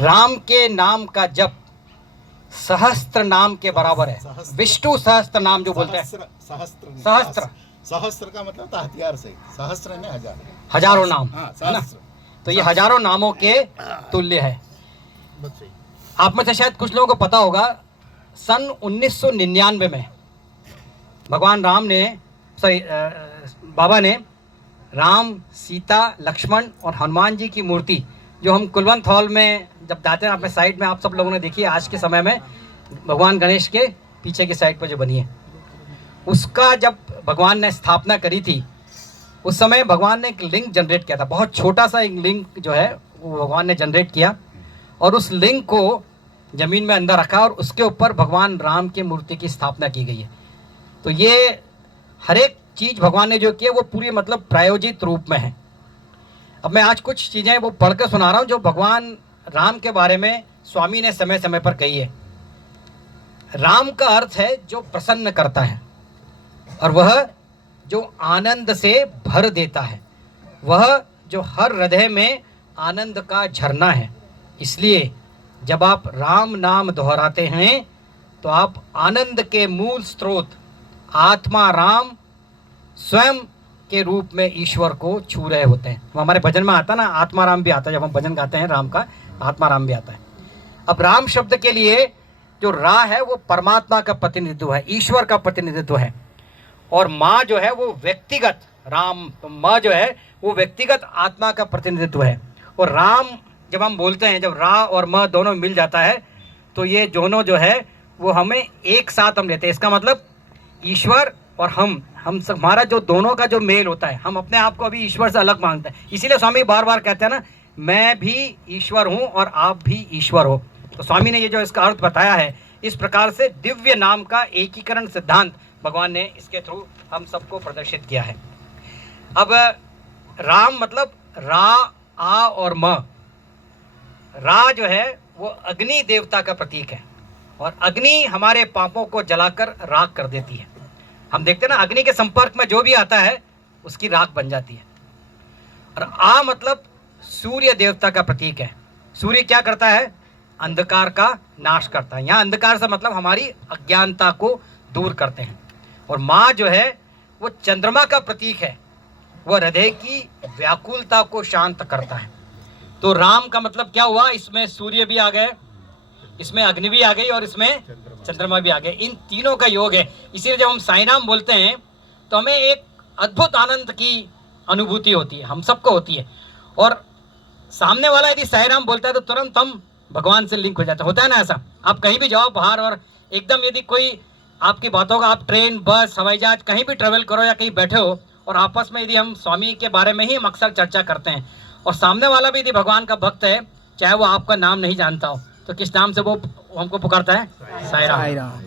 राम के नाम का जप सहस्त्र नाम के बराबर है। विष्णु सहस्त्र नाम जो बोलते हैं, सहस्त्र सहस्त्र का मतलब तो हथियार से, सहस्त्र ने हजार, हजारों नाम है ना। सहस्त्र। तो ये हजारों नामों के तुल्य है। आप में से शायद कुछ लोगों को पता होगा, सन 1999 में भगवान राम ने बाबा ने राम, सीता, लक्ष्मण और हनुमान जी की मूर्ति जो हम कुलवंत हॉल में जब जाते हैं, अपने साइड में आप सब लोगों ने देखी है, आज के समय में भगवान गणेश के पीछे की साइड पर जो बनी है, उसका जब भगवान ने स्थापना करी थी, उस समय भगवान ने एक लिंक जनरेट किया था। बहुत छोटा सा एक लिंक जो है वो भगवान ने जनरेट किया और उस लिंक को जमीन में अंदर रखा और उसके ऊपर भगवान राम की मूर्ति की स्थापना की गई है। तो ये हर एक चीज़ भगवान ने जो की है वो पूरी मतलब प्रायोजित रूप में है। अब मैं आज कुछ चीज़ें वो पढ़ कर सुना रहा हूँ जो भगवान राम के बारे में स्वामी ने समय समय पर कही है। राम का अर्थ है जो प्रसन्न करता है, और वह जो आनंद से भर देता है, वह जो हर हृदय में आनंद का झरना है। इसलिए जब आप राम नाम दोहराते हैं तो आप आनंद के मूल स्रोत आत्मा राम स्वयं के रूप में ईश्वर को छू रहे होते हैं। वो हमारे भजन में आता ना, आत्मा राम भी आता है, जब हम भजन गाते हैं राम का, आत्मा राम भी आता है। अब राम शब्द के लिए जो रा है वो परमात्मा का प्रतिनिधित्व है, ईश्वर का प्रतिनिधित्व है, और माँ जो है वो व्यक्तिगत राम, तो माँ जो है वो व्यक्तिगत आत्मा का प्रतिनिधित्व है। और राम जब हम बोलते हैं, जब रा और म दोनों मिल जाता है तो ये दोनों जो है वो हमें एक साथ हम लेते हैं। इसका मतलब ईश्वर और हम सब, हमारा जो दोनों का जो मेल होता है, हम अपने आप को अभी ईश्वर से अलग मानते हैं। इसीलिए स्वामी बार बार कहते हैं ना, मैं भी ईश्वर हूँ और आप भी ईश्वर हो। तो स्वामी ने ये जो इसका अर्थ बताया है, इस प्रकार से दिव्य नाम का एकीकरण सिद्धांत भगवान ने इसके थ्रू हम सबको प्रदर्शित किया है। अब राम मतलब रा, आ और म। रा जो है वो अग्नि देवता का प्रतीक है, और अग्नि हमारे पापों को जलाकर राख कर देती है। हम देखते हैं ना, अग्नि के संपर्क में जो भी आता है उसकी राख बन जाती है। और आ मतलब सूर्य देवता का प्रतीक है। सूर्य क्या करता है? अंधकार का नाश करता है। यहाँ अंधकार से मतलब हमारी अज्ञानता को दूर करते हैं। और माँ जो है वो चंद्रमा का प्रतीक है, वह हृदय की व्याकुलता को शांत करता है। तो राम का मतलब क्या हुआ? इसमें सूर्य भी आ गए, इसमें अग्नि भी आ गई और इसमें चंद्रमा भी आ गए। इन तीनों का योग है। इसीलिए जब हम साईं नाम बोलते हैं तो हमें एक अद्भुत आनंद की अनुभूति होती है, हम सबको होती है। और सामने वाला यदि साईं नाम बोलता है तो तुरंत हम भगवान से लिंक हो जाता है। होता है ना ऐसा? आप कहीं भी जाओ बाहर और एकदम यदि कोई आपकी बातों का, आप ट्रेन, बस, हवाई जहाज कहीं भी ट्रेवल करो या कहीं बैठे हो और आपस में यदि हम स्वामी के बारे में ही हम अक्सर चर्चा करते हैं और सामने वाला भी यदि भगवान का भक्त है, चाहे वो आपका नाम नहीं जानता हो, तो किस नाम से वो हमको पुकारता है? साईं राम।